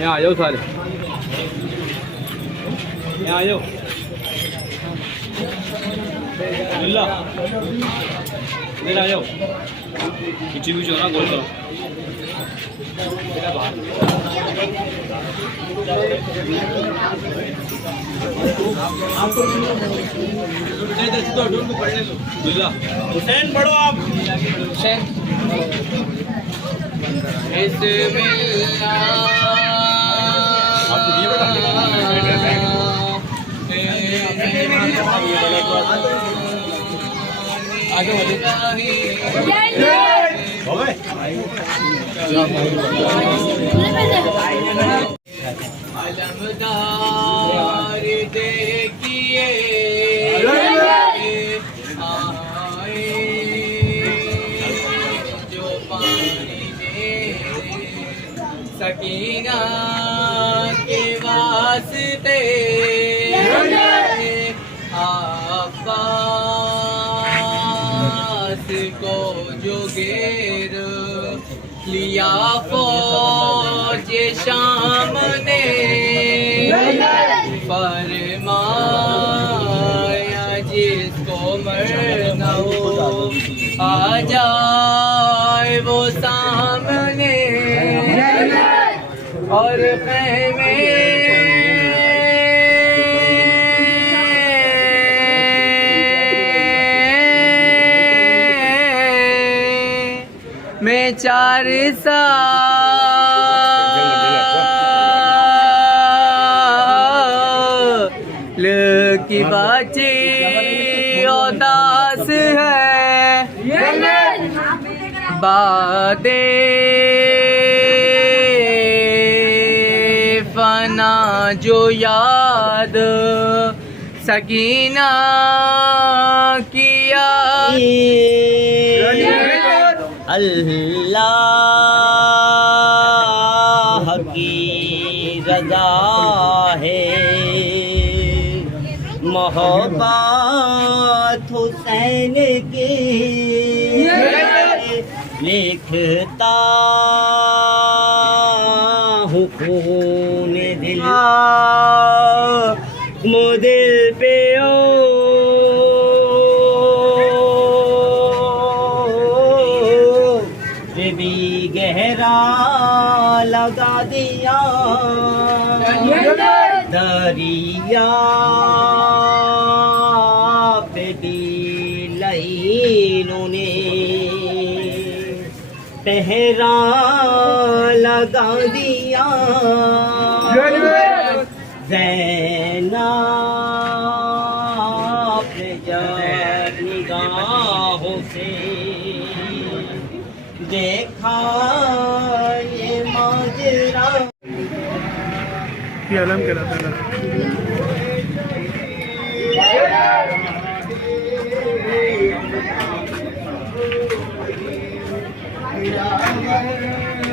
यहाँ आ जाओ सारे, यहाँ आ जाओ। इधर आ जाओ, पीछे पीछे हो ना, गोल करो। हुसैन पढ़ो आप। हुसैन अलमदार देखिए आए जो पानी में सकीना के वास्ते आब्बास को जो घेर लिया फौज शाम ने फरमाया जिसको मरना हो आ जाए वो सामने और ख़ैमे में 4 साल की बाची उदास है बादे फना जो याद सकीना किया अल्लाह की रज़ा है मोहब्बत हुसैन की लिखता हूँ खून दिल दिल पे भी गहरा लगा दिया दरिया पे भी लईलों ने पहरा लगा दिया ज़ैनब ने जब निगाहों से देखा ये माजरा ये अलम कहलाता है।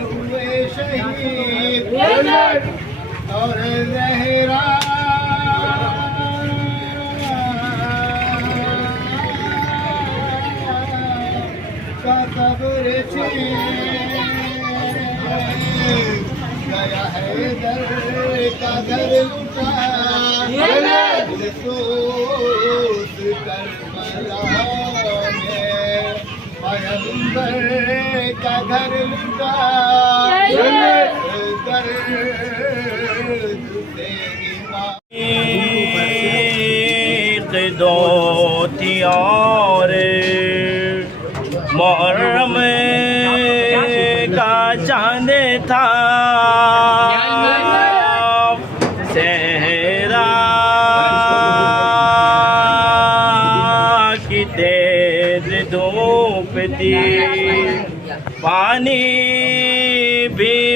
हुए शहीद और ज़हरा का कब्र गया है दर का घर लुटा सोच करबला में पैगंबर का घर लुटा दो तियार मुहर्रम का चांद था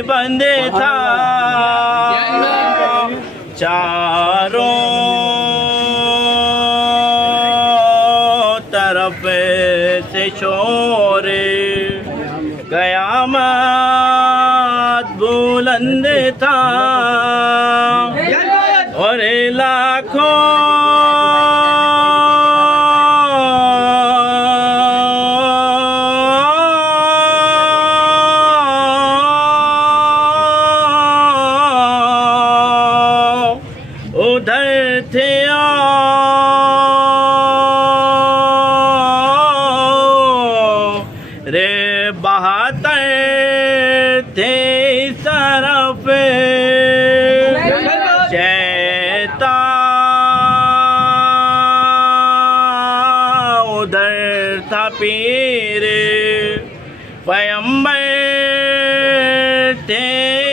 बंद था चारों तरफ से शोर क़यामत बुलंद था और लाखों उधर थे रे बहाते थे इस तरफ शैतान उधर था पीर पैगंबर थे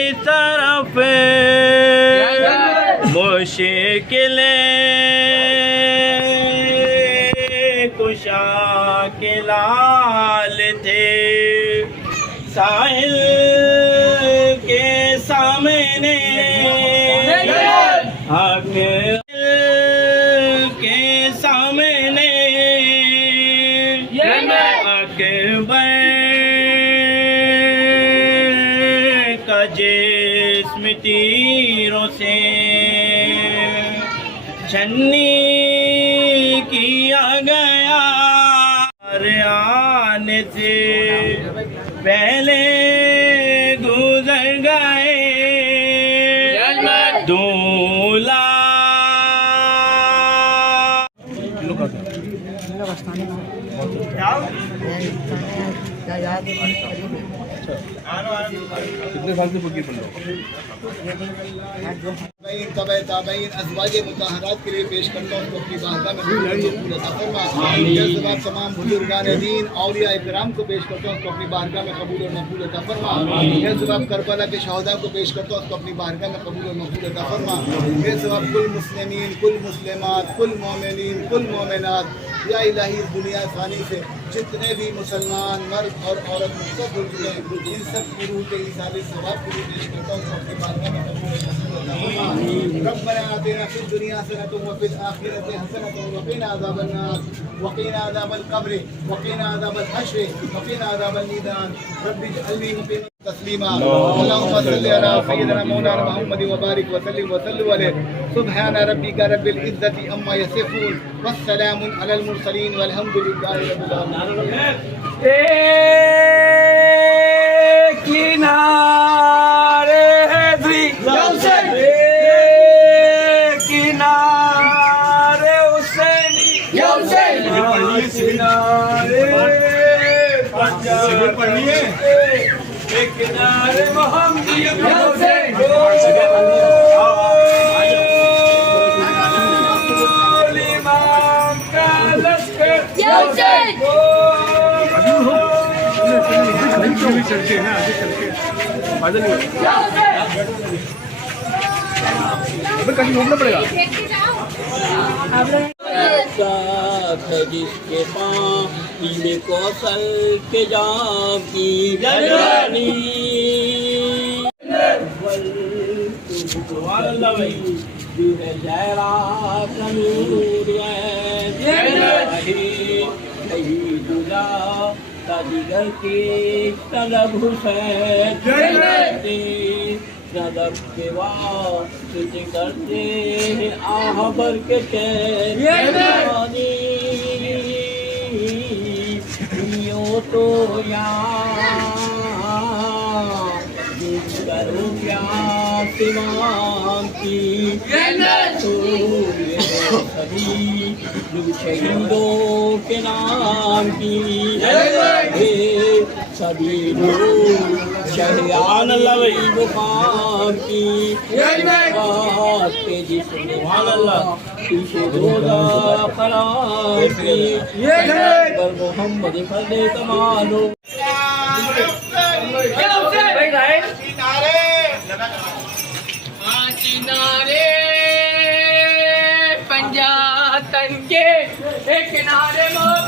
इस तरफ मुश्किलें कुशा के लाल थे साहिल के सामने हक के सामने अकबर का जिस्म तीरों से छन्नी किया गया आने से पहले गुजर गए दूल्हा कितने साल से फकीर बन रहे ताबईन अज़वाज मुतहरात के लिए पेश करता हूँ उसको अपनी बारगाह में तमाम बुजुर्गान दीन औलिया इकराम को पेश करता हूँ उसको अपनी बारगाह में कबूल और मकबूल अता फरमा। ये सवाब करबला के शहदा को पेश करता हूँ उसको अपनी बारगाह में कबूल और मकबूल अता फरमा। ये सवाब कुल मुस्लिमीन कुल मुस्लिमात कुल मोमिनीन कुल मोमिनात या इलाही इस दुनिया फ़ानी से जितने भी मुसलमान मर्द और औरत मुक़्तद हो चुके हैं इन सब की रूह के हिसाबे सवाब को भी पेश करता हूँ अपनी बारगाह में कबूल और मकबूल अता फरमा। रब्बना आतिना फिद दुनिया हसनतन व फिल आखिरति हसनतन व क़िना अज़ाबन नार व क़िना अज़ाबल क़ब्र व क़िना अज़ाबल हश्र व क़िना अज़ाबल मीज़ान रब्बि इजअलनी मुक़ीम तस्लीमा अल्लाहुम्मा सल्लि अला सय्यिदिना मौलाना मुहम्मद व बारिक व सल्लिम अलैहि सुब्हाना रब्बिका रब्बिल इज़्ज़ति अम्मा यसिफून वस्सलामुन अलल मुरसलीन वल्हम्दुलिल्लाहि रब्बिल आलमीन। किनारे किनारे हुसैनी किनारे पंजाब किनारे मोहम्मदी इमाम का लश्कर चलते हैं आगे चल के बादल कहीं घूमना पड़ेगा है जिसके पाँव पीले कौशल के जाम की जलानी जो है जहरा नूर नहीं दुला दिगर के तलब हुसैन तलब के वास्ते करते हैं आह भर के चैनी तो करो क्या सिवान की तो सभी शहीदों के नाम की सभी लोग शहयान मुकाम की बात के जिसने पीछे रोजा खराब की पर मोहम्मद फले कमालो किनारे पंजातन के एक किनारे इमाम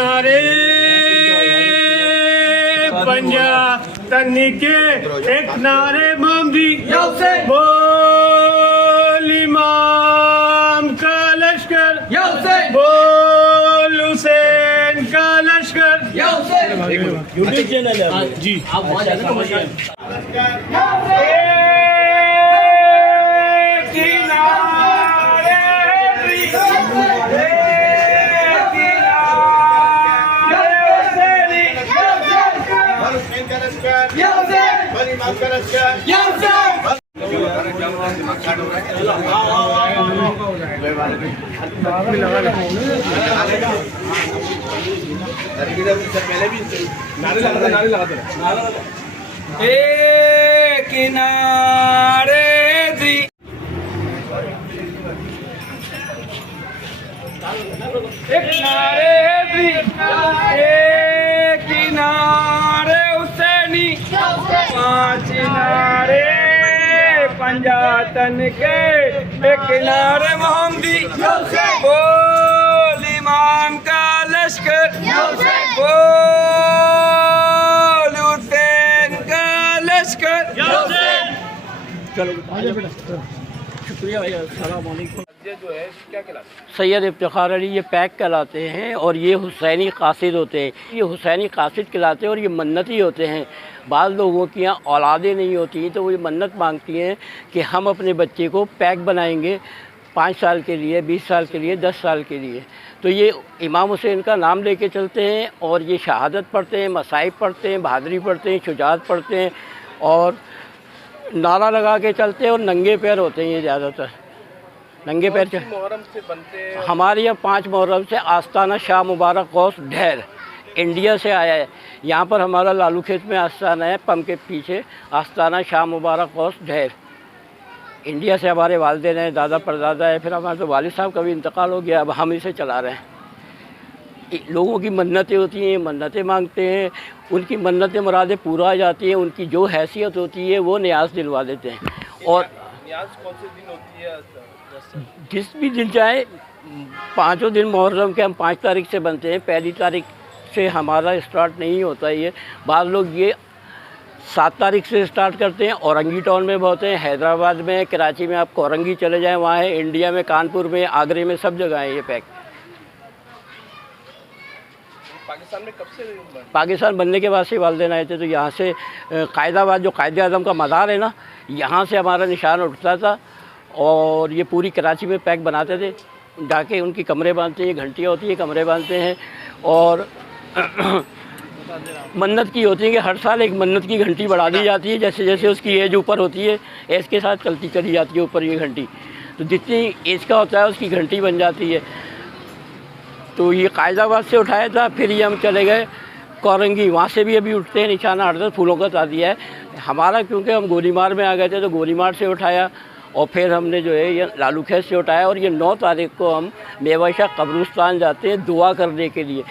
किनारे पंजाब तन्नी के एक नारे मोहम्मदी बोल इमाम का लश्कर बोल हुसैन का लश्कर यूट्यूब चैनल है जी आप वहाँ जाकर समझ गए किनारे दी किनारे हुसैनी पांच किनारे पंजातन के एक किनारे मोहम्मदी बोल इमाम का लश्कर बोल हुसैन का लश्कर सैयद इफ्तिखार अली ये पैक कहलाते हैं और ये हुसैनी कासिद होते हैं। ये हुसैनी कासिद कहलाते हैं और ये मन्नती होते हैं। बाज़ लोगों की यहाँ औलादें नहीं होती तो वो ये मन्नत मांगती हैं कि हम अपने बच्चे को पैक बनाएंगे 5 साल के लिए, 20 साल के लिए, 10 साल के लिए। तो ये इमाम हुसैन का नाम लेके चलते हैं और ये शहादत पढ़ते हैं, मसाइब पढ़ते हैं, बहादरी पढ़ते हैं, शुजात पढ़ते हैं और नारा लगा के चलते हैं और नंगे पैर होते हैं। ये ज़्यादातर नंगे पैर मुहर्रम से बनते हैं। हमारे यहाँ 5 मुहर्रम से आस्ताना शाह मुबारक गौस ढेर इंडिया से आया है। यहाँ पर हमारा लालू खेत में आस्ताना है, पम्प के पीछे आस्ताना शाह मुबारक गौस ढेर। इंडिया से हमारे वालिदैन हैं, दादा परदादा है, फिर हमारे तो वालिद साहब का भी इंतकाल हो गया, अब हम इसे चला रहे हैं। लोगों की मन्नतें होती हैं, मन्नतें मांगते हैं, उनकी मन्नतें मुरादें पूरा हो जाती हैं, उनकी जो हैसियत होती है वो न्याज दिलवा देते हैं। और न्याज कौन से दिन होती है? जिस भी दिन चाहे, 5 दिन मुहर्रम के हम 5 तारीख से बनते हैं। 1 तारीख से हमारा स्टार्ट नहीं होता ये। बाद लोग ये 7 तारीख से स्टार्ट करते हैं। औरंगी टाउन में बहुत हैं, हैदराबाद में, कराची में, आप औरंगी चले जाएं वहाँ है, इंडिया में, कानपुर में, आगरे में, सब जगह है ये पैक। पाकिस्तान में कब से? पाकिस्तान बनने के बाद से वालिदैन आए थे तो यहाँ से कायदाबाद जो कायदे आज़म का मज़ार है ना, यहाँ से हमारा निशान उठता था और ये पूरी कराची में पैक बनाते थे। जाके उनकी कमरे बांधते हैं, घंटियाँ होती हैं, कमरे बांधते हैं और मन्नत की होती है कि हर साल एक मन्नत की घंटी बढ़ा दी जाती है। जैसे जैसे उसकी एज ऊपर होती है, एज के साथ चलती चली जाती है ऊपर ये घंटी। तो जितनी एज का होता है उसकी घंटी बन जाती है। तो ये कायदाबाद से उठाया था, फिर ये हम चले गए कोरंगी, वहाँ से भी अभी उठते हैं, निशाना हटता है, फूलों का तादिया है हमारा। क्योंकि हम गोलीमार में आ गए थे तो गोलीमार से उठाया और फिर हमने जो है ये लालू खेत से उठाया और ये 9 तारीख को हम मेवाशा कब्रिस्तान जाते हैं दुआ करने के लिए।